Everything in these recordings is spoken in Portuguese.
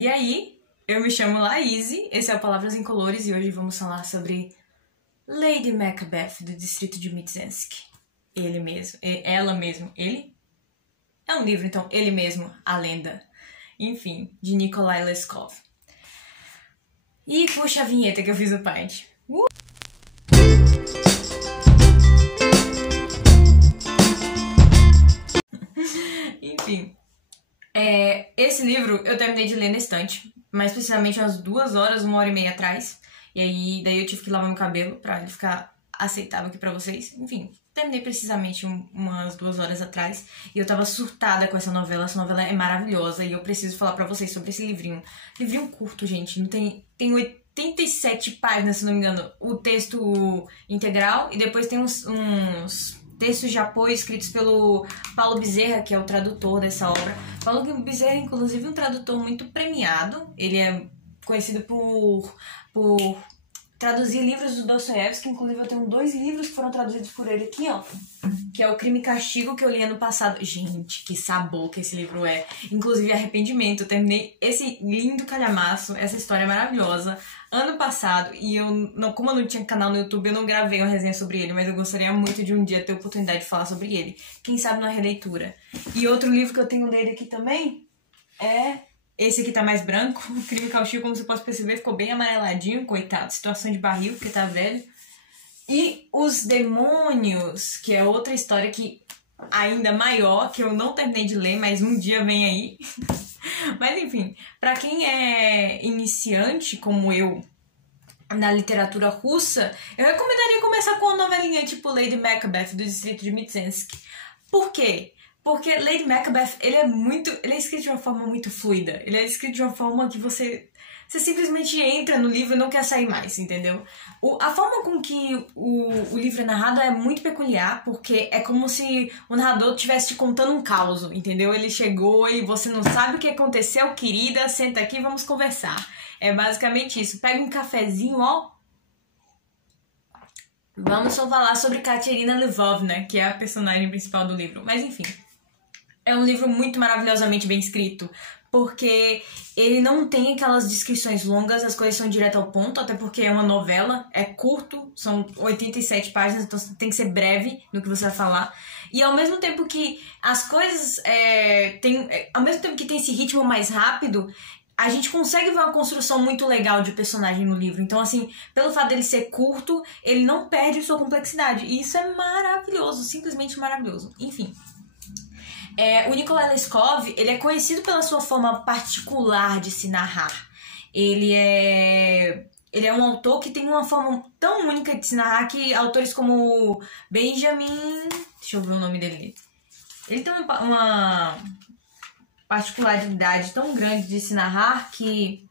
E aí, eu me chamo Laís, esse é o Palavras Incolores e hoje vamos falar sobre Lady Macbeth, do distrito de Mtsensk. Ele mesmo, ela mesmo, ele? É um livro, então, ele mesmo, a lenda. Enfim, de Nikolai Leskov. E puxa a vinheta que eu fiz o Paint. Enfim, esse livro eu terminei de ler na estante, mais precisamente umas 2 horas, 1 hora e meia atrás. E aí, daí eu tive que lavar meu cabelo pra ele ficar aceitável aqui pra vocês. Enfim, terminei precisamente umas 2 horas atrás. E eu tava surtada com essa novela. Essa novela é maravilhosa e eu preciso falar pra vocês sobre esse livrinho. Livrinho curto, gente. Não tem 87 páginas, se não me engano, o texto integral. E depois tem uns textos de apoio escritos pelo Paulo Bezerra, que é o tradutor dessa obra. Paulo Bezerra, inclusive, é um tradutor muito premiado. Ele é conhecido por traduzir livros do Dostoiévski. Inclusive, eu tenho 2 livros que foram traduzidos por ele aqui, ó. Que é o Crime e Castigo, que eu li ano passado. Gente, que sabor que esse livro é. Inclusive, Arrependimento. Eu terminei esse lindo calhamaço, essa história maravilhosa, ano passado. E como eu não tinha canal no YouTube, eu não gravei uma resenha sobre ele. Mas eu gostaria muito de um dia ter a oportunidade de falar sobre ele. Quem sabe numa releitura. E outro livro que eu tenho dele aqui também é... esse aqui tá mais branco, o Crime e Castigo, como você pode perceber, ficou bem amareladinho, coitado, situação de barril, porque tá velho. E Os Demônios, que é outra história que ainda maior, que eu não terminei de ler, mas um dia vem aí. Mas enfim, pra quem é iniciante, como eu, na literatura russa, eu recomendaria começar com uma novelinha tipo Lady Macbeth, do distrito de Mtsensk. Por quê? Porque Lady Macbeth, ele é escrito de uma forma muito fluida. Ele é escrito de uma forma que você simplesmente entra no livro e não quer sair mais, entendeu? A forma com que o livro é narrado é muito peculiar, porque é como se o narrador estivesse te contando um caos, entendeu? Ele chegou e você não sabe o que aconteceu, querida, senta aqui e vamos conversar. É basicamente isso. Pega um cafezinho, ó. Vamos só falar sobre Katerina Lvovna, que é a personagem principal do livro. Mas enfim, é um livro muito maravilhosamente bem escrito, porque ele não tem aquelas descrições longas, as coisas são direto ao ponto, até porque é uma novela, é curto, são 87 páginas, então tem que ser breve no que você vai falar. E ao mesmo tempo que as coisas ao mesmo tempo que tem esse ritmo mais rápido, a gente consegue ver uma construção muito legal de personagem no livro. Então, assim, pelo fato dele ser curto, ele não perde sua complexidade. E isso é maravilhoso, simplesmente maravilhoso. Enfim. O Nikolai Leskov, ele é conhecido pela sua forma particular de se narrar. Ele é um autor que tem uma forma tão única de se narrar que autores como Benjamin... Deixa eu ver o nome dele. Ele tem uma particularidade tão grande de se narrar que...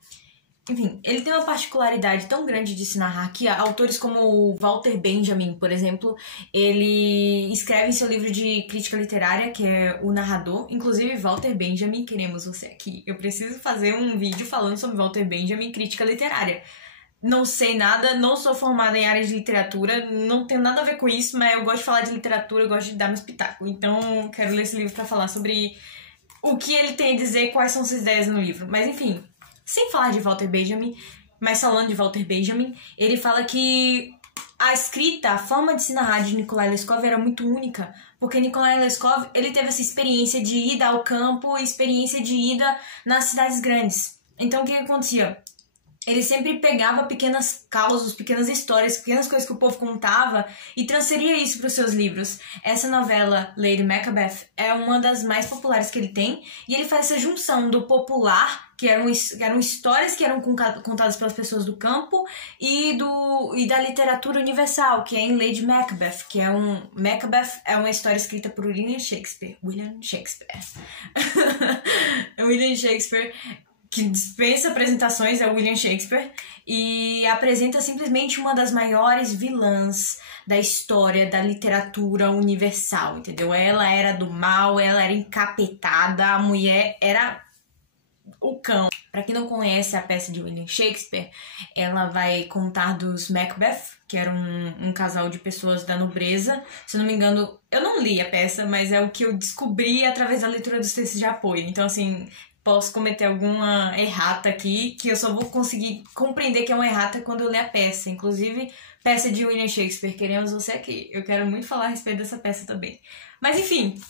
Enfim, ele tem uma particularidade tão grande de se narrar que autores como Walter Benjamin, por exemplo, ele escreve em seu livro de crítica literária, que é O Narrador. Inclusive, Walter Benjamin, queremos você aqui. Eu preciso fazer um vídeo falando sobre Walter Benjamin, crítica literária. Não sei nada, não sou formada em área de literatura, não tenho nada a ver com isso, mas eu gosto de falar de literatura, eu gosto de dar meu espetáculo. Então, quero ler esse livro para falar sobre o que ele tem a dizer, quais são suas ideias no livro. Mas, enfim... Sem falar de Walter Benjamin, mas falando de Walter Benjamin, ele fala que a escrita, a forma de se narrar de Nikolai Leskov era muito única, porque Nikolai Leskov, ele teve essa experiência de ida ao campo, experiência de ida nas cidades grandes. Então, o que acontecia? Ele sempre pegava pequenas causas, pequenas histórias, pequenas coisas que o povo contava e transferia isso para os seus livros. Essa novela, Lady Macbeth, é uma das mais populares que ele tem, e ele faz essa junção do popular, que eram histórias que eram contadas pelas pessoas do campo, e da literatura universal, que é em Lady Macbeth, que Macbeth é uma história escrita por William Shakespeare. William Shakespeare, que dispensa apresentações, é o William Shakespeare, e apresenta simplesmente uma das maiores vilãs da história da literatura universal, entendeu? Ela era do mal, ela era encapetada, a mulher era o cão. Pra quem não conhece a peça de William Shakespeare, ela vai contar dos Macbeth, que era um casal de pessoas da nobreza. Se eu não me engano, eu não li a peça, mas é o que eu descobri através da leitura dos textos de apoio. Então, assim, posso cometer alguma errata aqui, que eu só vou conseguir compreender que é uma errata quando eu ler a peça. Inclusive, peça de William Shakespeare, queremos você aqui. Eu quero muito falar a respeito dessa peça também. Mas enfim,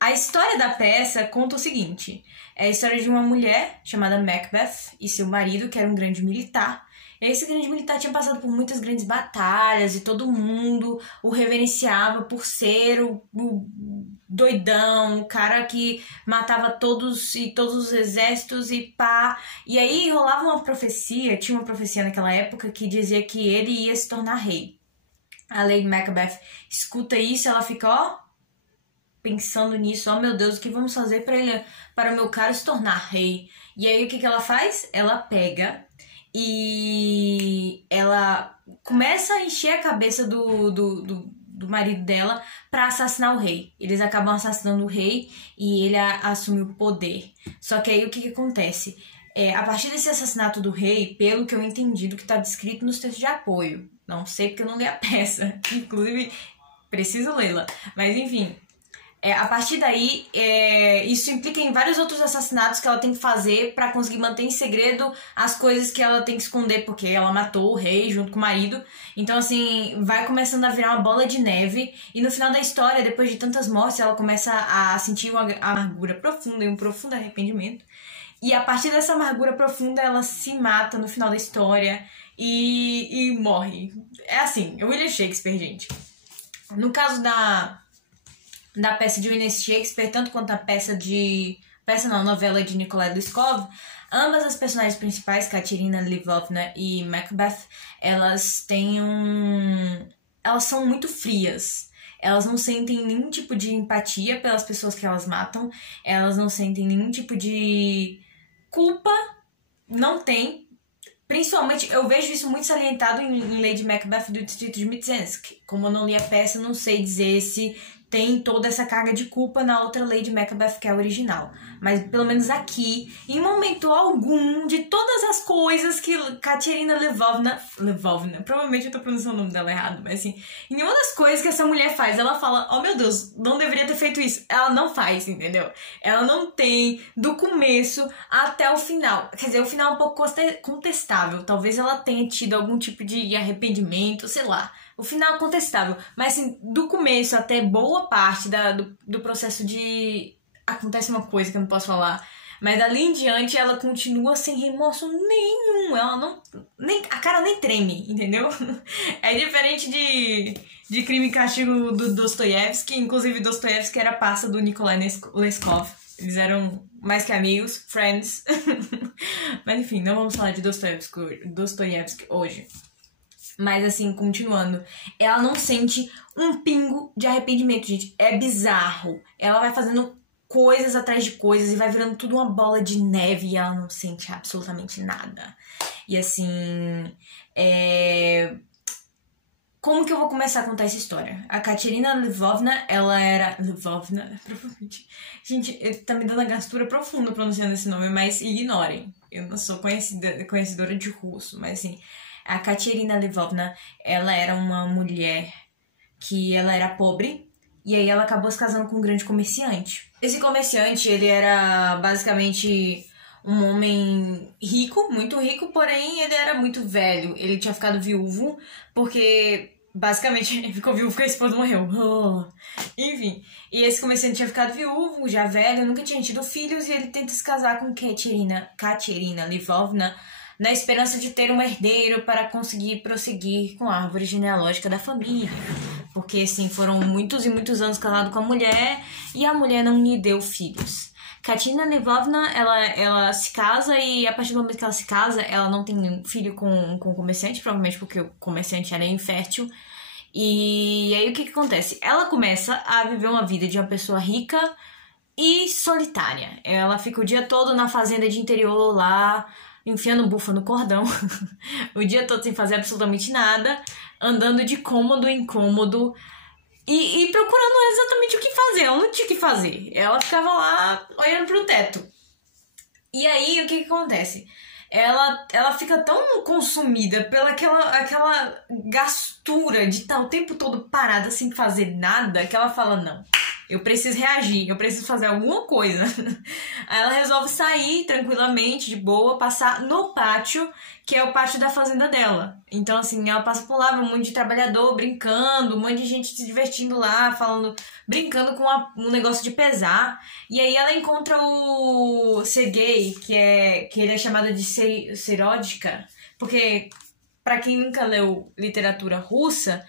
a história da peça conta o seguinte. É a história de uma mulher chamada Macbeth e seu marido, que era um grande militar. Esse grande militar tinha passado por muitas grandes batalhas e todo mundo o reverenciava por ser o doidão, o cara que matava todos os exércitos e pá. E aí rolava uma profecia, tinha uma profecia naquela época que dizia que ele ia se tornar rei. A Lady Macbeth escuta isso, ela fica, ó, pensando nisso, ó meu Deus, o que vamos fazer para o meu cara se tornar rei? E aí o que ela faz? Ela pega e ela começa a encher a cabeça do marido dela pra assassinar o rei. Eles acabam assassinando o rei e ele assume o poder. Só que aí o que acontece? A partir desse assassinato do rei, pelo que eu entendi do que tá descrito nos textos de apoio, não sei porque eu não li a peça, inclusive preciso lê-la, mas enfim... a partir daí, isso implica em vários outros assassinatos que ela tem que fazer pra conseguir manter em segredo as coisas que ela tem que esconder, porque ela matou o rei junto com o marido. Então, assim, vai começando a virar uma bola de neve. E no final da história, depois de tantas mortes, ela começa a sentir uma amargura profunda e um profundo arrependimento. E a partir dessa amargura profunda, ela se mata no final da história e morre. É assim, é William Shakespeare, gente. No caso da peça de William Shakespeare, tanto quanto a novela de Nikolai Leskov, ambas as personagens principais, Katerina Lvovna e Macbeth, elas são muito frias. Elas não sentem nenhum tipo de empatia pelas pessoas que elas matam, elas não sentem nenhum tipo de culpa, não tem. Principalmente, eu vejo isso muito salientado em Lady Macbeth do Distrito de Mtsensk. Como eu não li a peça, eu não sei dizer se tem toda essa carga de culpa na outra Lady Macbeth, que é a original. Mas, pelo menos aqui, em momento algum, de todas as coisas que Katerina Lvovna, provavelmente eu tô pronunciando o nome dela errado, mas assim, em nenhuma das coisas que essa mulher faz, ela fala, oh meu Deus, não deveria ter feito isso. Ela não faz, entendeu? Ela não tem, do começo até o final. Quer dizer, o final é um pouco contestável. Talvez ela tenha tido algum tipo de arrependimento, sei lá. O final é contestável, mas assim, do começo até boa parte do processo de... Acontece uma coisa que eu não posso falar, mas dali em diante ela continua sem remorso nenhum, ela não... a cara nem treme, entendeu? É diferente de Crime e Castigo do Dostoiévski, inclusive Dostoiévski era parça do Nikolai Leskov, eles eram mais que amigos, friends, mas enfim, não vamos falar de Dostoiévski hoje. Mas assim, continuando, ela não sente um pingo de arrependimento, gente. É bizarro. Ela vai fazendo coisas atrás de coisas e vai virando tudo uma bola de neve e ela não sente absolutamente nada. E assim, como que eu vou começar a contar essa história? A Katerina Lvovna, ela era... Lvovna, provavelmente... Gente, tá me dando a gastura profunda pronunciando esse nome, mas ignorem. Eu não sou conhecedora de russo, mas assim... A Katerina Lvovna, ela era uma mulher que ela era pobre e aí ela acabou se casando com um grande comerciante. Esse comerciante, ele era basicamente um homem rico, muito rico, porém ele era muito velho. Ele tinha ficado viúvo porque basicamente ele ficou viúvo porque a esposa morreu. Enfim, e esse comerciante tinha ficado viúvo, já velho, nunca tinha tido filhos e ele tenta se casar com Katerina Lvovna, na esperança de ter um herdeiro para conseguir prosseguir com a árvore genealógica da família. Porque, assim, foram muitos e muitos anos casado com a mulher e a mulher não lhe deu filhos. Katerina Lvovna, ela se casa e a partir do momento que ela se casa, ela não tem nenhum filho com o comerciante, provavelmente porque o comerciante era infértil. E aí o que acontece? Ela começa a viver uma vida de uma pessoa rica e solitária. Ela fica o dia todo na fazenda de interior lá, enfiando bufa no cordão, o dia todo sem fazer absolutamente nada, andando de cômodo em cômodo e procurando exatamente o que fazer. Ela não tinha o que fazer, ela ficava lá olhando pro teto. E aí, o que acontece? Ela fica tão consumida pela aquela gastura de estar o tempo todo parada sem fazer nada, que ela fala, não, eu preciso reagir, eu preciso fazer alguma coisa. Aí ela resolve sair tranquilamente, de boa, passar no pátio, que é o pátio da fazenda dela. Então, assim, ela passa por lá, vê um monte de trabalhador brincando, um monte de gente se divertindo lá, falando, brincando com um negócio de pesar. E aí ela encontra o Sergei, que ele é chamado de Seródica, porque, pra quem nunca leu literatura russa,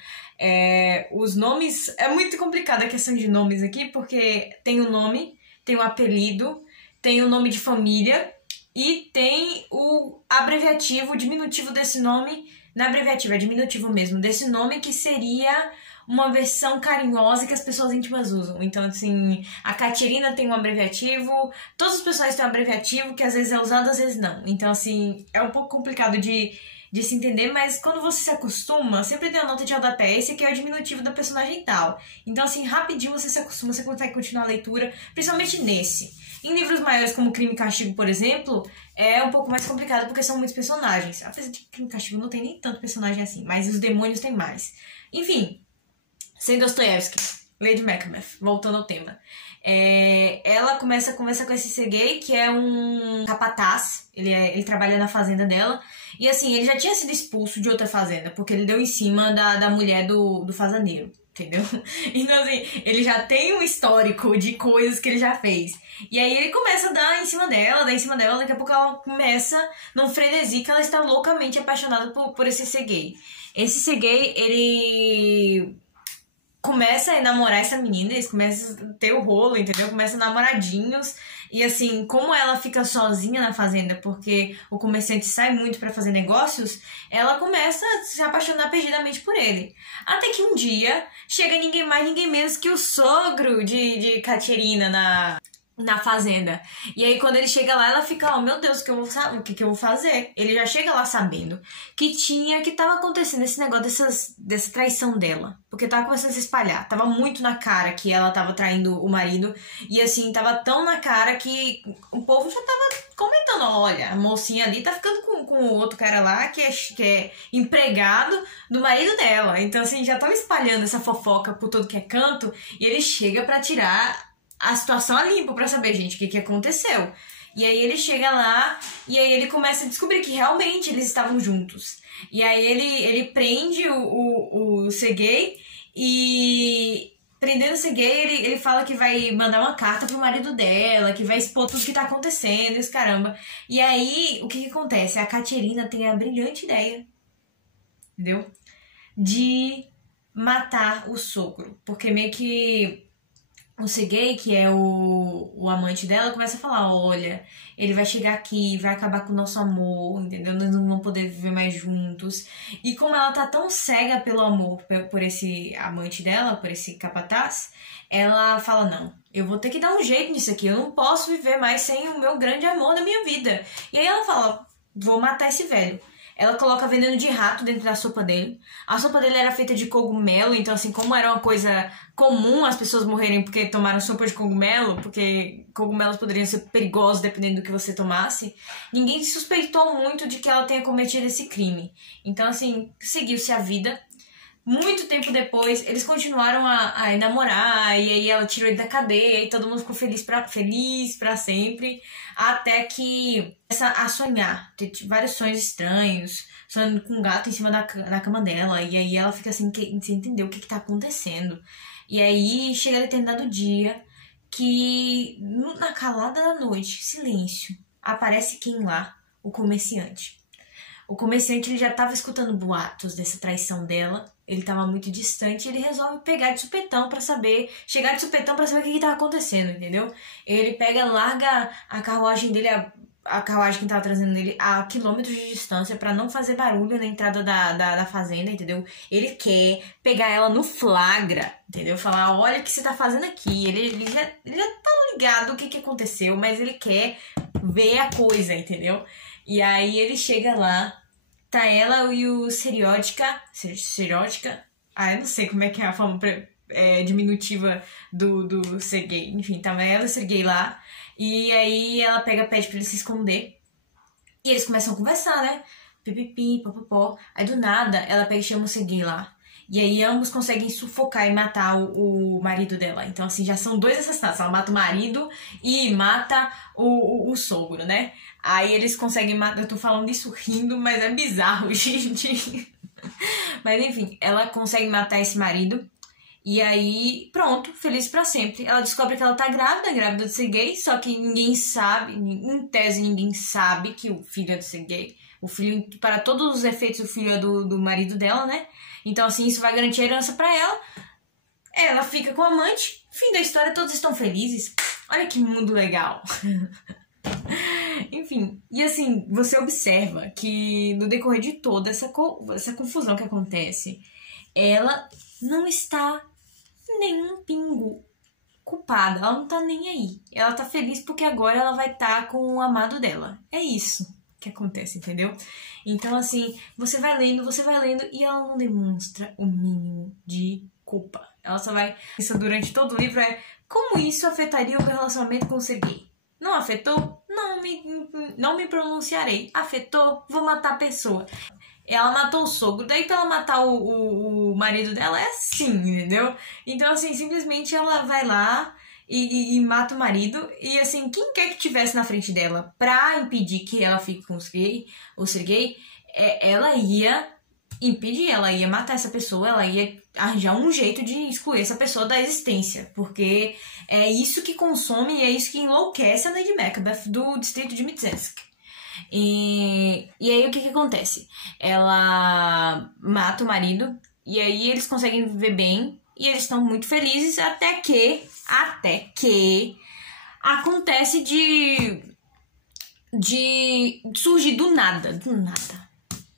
os nomes... É muito complicada a questão de nomes aqui, porque tem o nome, tem o apelido, tem o nome de família e tem o abreviativo, o diminutivo desse nome. Não é abreviativo, é diminutivo mesmo, desse nome, que seria uma versão carinhosa que as pessoas íntimas usam. Então, assim, a Katerina tem um abreviativo, todos os personagens têm um abreviativo que às vezes é usado, às vezes não. Então, assim, é um pouco complicado de se entender, mas quando você se acostuma, sempre tem a nota de rodapé, esse aqui é o diminutivo da personagem tal. Então, assim, rapidinho você se acostuma, você consegue continuar a leitura, principalmente nesse. Em livros maiores como Crime e Castigo, por exemplo, é um pouco mais complicado porque são muitos personagens. Apesar de que Crime e Castigo não tem nem tanto personagem assim, mas os demônios têm mais. Enfim, sem Dostoiévski, Lady Macbeth, voltando ao tema. Ela começa a conversar com esse Sergei, que é um capataz, ele trabalha na fazenda dela, e assim, ele já tinha sido expulso de outra fazenda, porque ele deu em cima da mulher do fazendeiro, entendeu? Então assim, ele já tem um histórico de coisas que ele já fez. E aí ele começa a dar em cima dela, daqui a pouco ela começa num frenesi que ela está loucamente apaixonada por esse Sergei. Esse Sergei, ele começa a namorar essa menina, eles começam a ter o rolo, entendeu? Começam namoradinhos. E assim, como ela fica sozinha na fazenda, porque o comerciante sai muito pra fazer negócios, ela começa a se apaixonar perdidamente por ele. Até que um dia, chega ninguém mais, ninguém menos que o sogro de Katerina na fazenda. E aí quando ele chega lá, ela fica, oh meu Deus, o que eu vou fazer? Ele já chega lá sabendo que tava acontecendo esse negócio dessa traição dela, porque tava começando a se espalhar, tava muito na cara que ela tava traindo o marido, e assim, tava tão na cara que o povo já tava comentando, olha, a mocinha ali tá ficando com o outro cara lá, que é empregado do marido dela. Então assim, já tava espalhando essa fofoca por todo que é canto, e ele chega pra tirar a situação a limpo pra saber, gente, o que aconteceu. E aí ele chega lá e aí ele começa a descobrir que realmente eles estavam juntos. E aí ele prende o Sergei, e prendendo o Sergei, ele fala que vai mandar uma carta pro marido dela, que vai expor tudo que tá acontecendo, esse caramba. E aí, o que acontece? A Katerina tem a brilhante ideia, entendeu? De matar o sogro. Porque meio que o Sergei, que é o amante dela, começa a falar, olha, ele vai chegar aqui, vai acabar com o nosso amor, entendeu? Nós não vamos poder viver mais juntos. E como ela tá tão cega pelo amor por esse amante dela, por esse capataz, ela fala, não, eu vou ter que dar um jeito nisso aqui, eu não posso viver mais sem o meu grande amor da minha vida. E aí ela fala, vou matar esse velho. Ela coloca veneno de rato dentro da sopa dele. A sopa dele era feita de cogumelo, então assim, como era uma coisa comum as pessoas morrerem porque tomaram sopa de cogumelo, porque cogumelos poderiam ser perigosos dependendo do que você tomasse, ninguém suspeitou muito de que ela tenha cometido esse crime. Então assim, seguiu-se a vida. Muito tempo depois, eles continuaram a namorar, e aí ela tirou ele da cadeia, e todo mundo ficou feliz pra sempre, até que começa a sonhar, ter vários sonhos estranhos, sonhando com um gato em cima na cama dela, e aí ela fica assim, sem entender o que tá acontecendo. E aí chega determinado dia que, na calada da noite, silêncio, aparece quem lá? O comerciante. O comerciante, ele já estava escutando boatos dessa traição dela, ele estava muito distante, e ele resolve pegar de supetão para saber, chegar de supetão para saber o que estava acontecendo, entendeu? Ele pega, larga a carruagem dele, a carruagem que estava trazendo ele a quilômetros de distância para não fazer barulho na entrada da fazenda, entendeu? Ele quer pegar ela no flagra, entendeu? Falar, olha o que você tá fazendo aqui. Ele já tá ligado o que aconteceu, mas ele quer ver a coisa, entendeu? E aí ele chega lá, tá ela e o Seródica, eu não sei como é que é a forma diminutiva do Sergei, enfim, tava ela e o Sergei lá, e aí ela pede pra ele se esconder, e eles começam a conversar, né, pipipi, popopó, aí do nada ela pega e chama o Sergei lá, E aí ambos conseguem sufocar e matar o marido dela. Então, assim, já são dois assassinatos. Ela mata o marido e mata o sogro, né? Aí eles conseguem matar... Eu tô falando isso rindo, mas é bizarro, gente. Mas enfim, ela consegue matar esse marido. E aí, pronto, feliz pra sempre. Ela descobre que ela tá grávida de ser gay, só que ninguém sabe, em tese ninguém sabe que o filho é de ser gay. O filho, para todos os efeitos, o filho é do marido dela, né? Então, assim, isso vai garantir a herança pra ela. Ela fica com o amante, fim da história, todos estão felizes. Olha que mundo legal. Enfim, e assim, você observa que no decorrer de toda essa confusão que acontece, ela não está nem um pingo culpada, ela não tá nem aí. Ela tá feliz porque agora ela vai estar com o amado dela. É isso que acontece, entendeu? Então, assim, você vai lendo e ela não demonstra o mínimo de culpa. Ela só vai... Isso durante todo o livro é como isso afetaria o meu relacionamento com ser gay. Não afetou? Não me pronunciarei. Afetou? Vou matar a pessoa. Ela matou o sogro, daí pra ela matar o marido dela é assim, entendeu? Então, assim, simplesmente ela vai lá e mata o marido. E, assim, quem quer que tivesse na frente dela pra impedir que ela fique com o ser gay, ela ia impedir, ela ia matar essa pessoa, ela ia arranjar um jeito de excluir essa pessoa da existência, porque é isso que consome e é isso que enlouquece a Lady Macbeth do distrito de Mtsensk. E aí o que acontece? Ela mata o marido e aí eles conseguem viver bem e eles estão muito felizes até que acontece de surgir do nada.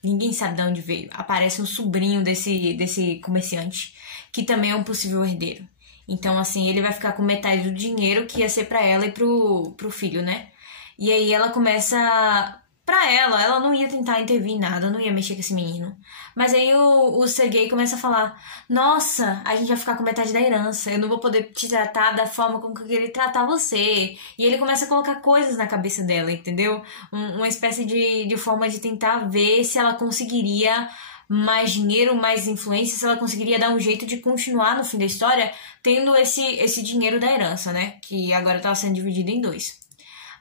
Ninguém sabe de onde veio. Aparece um sobrinho desse comerciante, que também é um possível herdeiro. Então, assim, ele vai ficar com metade do dinheiro que ia ser pra ela e pro filho, né? E aí ela começa... Pra ela não ia tentar intervir em nada, não ia mexer com esse menino. Mas aí o Sergei começa a falar: nossa, a gente vai ficar com metade da herança, eu não vou poder te tratar da forma como que eu queria tratar você. E ele começa a colocar coisas na cabeça dela, entendeu? Uma espécie de forma de tentar ver se ela conseguiria mais dinheiro, mais influência, se ela conseguiria dar um jeito de continuar no fim da história tendo esse dinheiro da herança, né? Que agora tava sendo dividido em dois.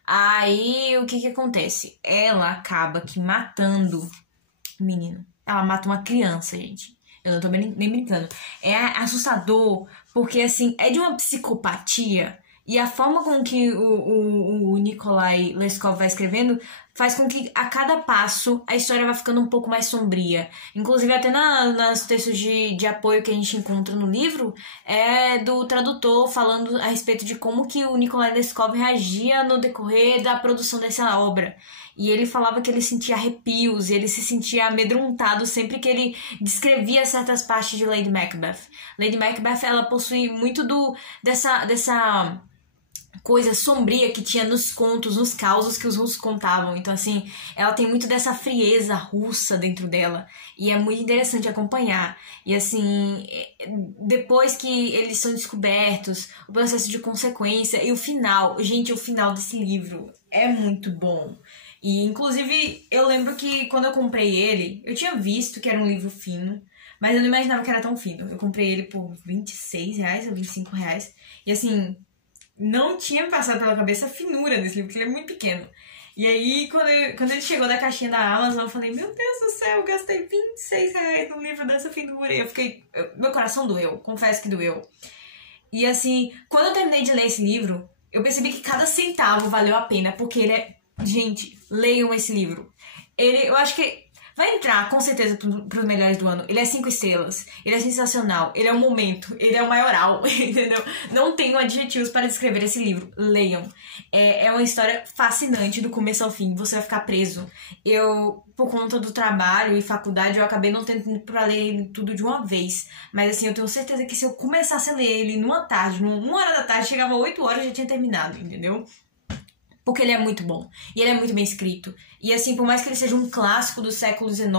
Aí, o que acontece? Ela acaba que matando o menino. Ela mata uma criança, gente. Eu não tô nem brincando. É assustador, porque, assim, é de uma psicopatia. E a forma com que o Nikolai Leskov vai escrevendo faz com que, a cada passo, a história vai ficando um pouco mais sombria. Inclusive, até nos textos de apoio que a gente encontra no livro, é do tradutor falando a respeito de como que o Nikolai Leskov reagia no decorrer da produção dessa obra. E ele falava que ele sentia arrepios, e ele se sentia amedrontado sempre que ele descrevia certas partes de Lady Macbeth. Lady Macbeth, ela possui muito dessa coisa sombria que tinha nos contos, nos causos que os russos contavam. Então, assim, ela tem muito dessa frieza russa dentro dela. E é muito interessante acompanhar. E, assim, depois que eles são descobertos, o processo de consequência e o final. Gente, o final desse livro é muito bom. E, inclusive, eu lembro que quando eu comprei ele, eu tinha visto que era um livro fino, mas eu não imaginava que era tão fino. Eu comprei ele por R$26 ou R$25. E, assim, não tinha me passado pela cabeça a finura desse livro, porque ele é muito pequeno. E aí, quando ele chegou da caixinha da Amazon, eu falei, meu Deus do céu, eu gastei R$26 num livro dessa finura. E eu fiquei... meu coração doeu, confesso que doeu. E, assim, quando eu terminei de ler esse livro, eu percebi que cada centavo valeu a pena, porque ele é... Gente, leiam esse livro. Eu acho que vai entrar, com certeza, pros melhores do ano. Ele é 5 estrelas. Ele é sensacional. Ele é um momento. Ele é o maioral, entendeu? Não tenho adjetivos para descrever esse livro. Leiam. É uma história fascinante do começo ao fim. Você vai ficar preso. Eu, por conta do trabalho e faculdade, eu acabei não tendo tempo pra ler ele tudo de uma vez. Mas, assim, eu tenho certeza que se eu começasse a ler ele numa tarde, 1 hora da tarde, chegava 8 horas e já tinha terminado, entendeu? Porque ele é muito bom. E ele é muito bem escrito. E, assim, por mais que ele seja um clássico do século XIX,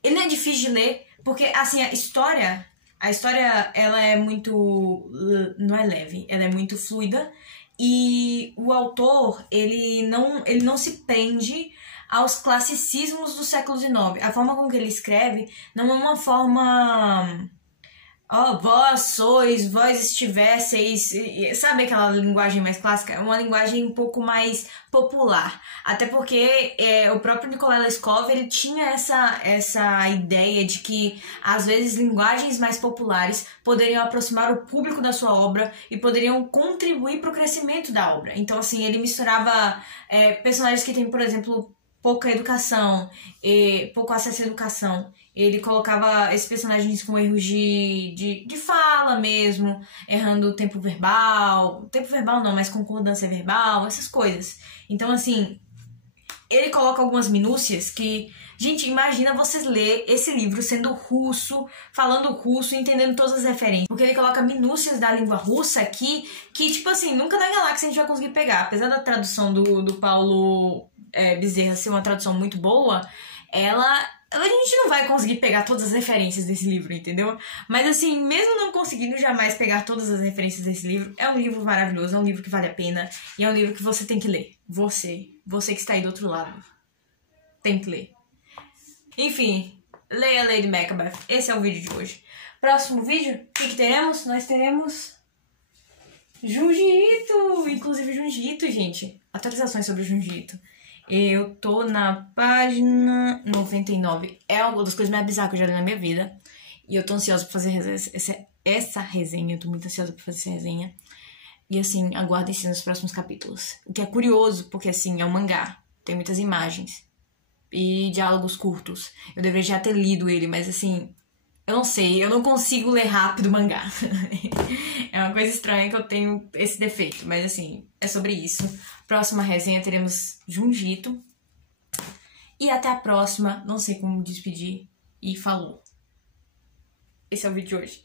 ele não é difícil de ler. Porque, assim, a história, ela é muito... não é leve. Ela é muito fluida. E o autor, ele não se prende aos classicismos do século XIX. A forma como que ele escreve não é uma forma... Ó, vós estivesseis... Sabe aquela linguagem mais clássica? É uma linguagem um pouco mais popular. Até porque o próprio Nikolai Leskov, ele tinha essa ideia de que, às vezes, linguagens mais populares poderiam aproximar o público da sua obra e poderiam contribuir para o crescimento da obra. Então, assim, ele misturava personagens que têm, por exemplo, pouca educação, pouco acesso à educação. Ele colocava esses personagens com erros de fala mesmo, errando o tempo verbal não, mas concordância verbal, essas coisas. Então, assim, ele coloca algumas minúcias que... Gente, imagina vocês ler esse livro sendo russo, falando russo, entendendo todas as referências. Porque ele coloca minúcias da língua russa aqui, que, tipo assim, nunca na galáxia a gente vai conseguir pegar. Apesar da tradução do Paulo Bezerra ser uma tradução muito boa, a gente não vai conseguir pegar todas as referências desse livro, entendeu? Mas assim, mesmo não conseguindo jamais pegar todas as referências desse livro, é um livro maravilhoso, é um livro que vale a pena, e é um livro que você tem que ler. Você que está aí do outro lado, tem que ler. Enfim, leia Lady Macbeth. Esse é o vídeo de hoje. Próximo vídeo, o que teremos? Nós teremos Junji Ito! Inclusive Junji Ito, gente. Atualizações sobre Junji Ito. Eu tô na página 99. É uma das coisas mais bizarras que eu já li na minha vida. E eu tô ansiosa pra fazer essa resenha. Eu tô muito ansiosa pra fazer essa resenha. E assim, aguardem-se nos próximos capítulos. O que é curioso, porque assim, é um mangá. Tem muitas imagens. E diálogos curtos. Eu deveria já ter lido ele, mas assim... Eu não sei, eu não consigo ler rápido mangá. É uma coisa estranha que eu tenho esse defeito. Mas assim, é sobre isso. Próxima resenha teremos Junji Ito. E até a próxima. Não sei como me despedir. E falou. Esse é o vídeo de hoje.